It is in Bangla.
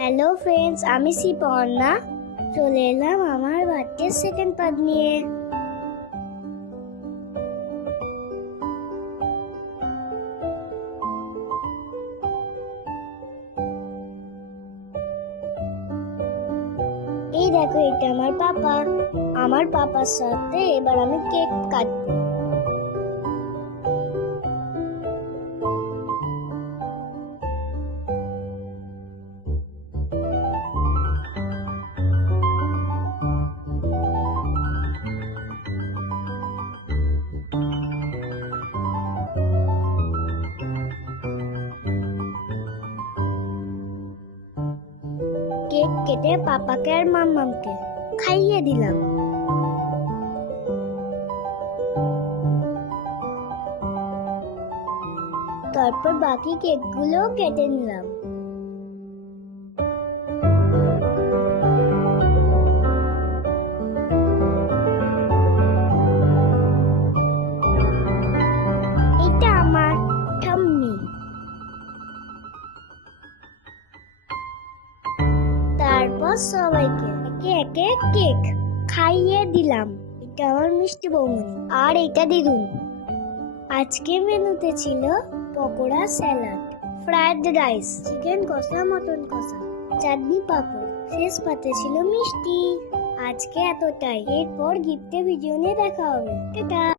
হ্যালো ফ্রেন্ডস, আমি শিপর্ণা চলে এলাম আমার বার্থডে সেকেন্ড পার্ট নিয়ে। এই দেখো, এটা আমার পাপা। আমার পাপার সাথে এবার আমি কেক কাটবো। কেক কেটে পাপাকে আর মাম্মামকে খাইয়ে দিলাম। তারপর বাকি কেকগুলো কেটে নিলাম। এটা আমার ঠাম্মি। তারপর সবাইকে একে একে কেক খাইয়ে দিলাম। এটা আমার মিষ্টি বৌমনি, আর এটা দিদুন। আজকে মেনুতে ছিল pakora, salad, fried rice, chicken কষা, মটন কষা, চাটনি, পাঁপড়, শেষ পাতে ছিল মিষ্টি। আজকে এতটাই। এরপর গিফটে ভিডিও নিয়ে দেখা হবে। টাটা।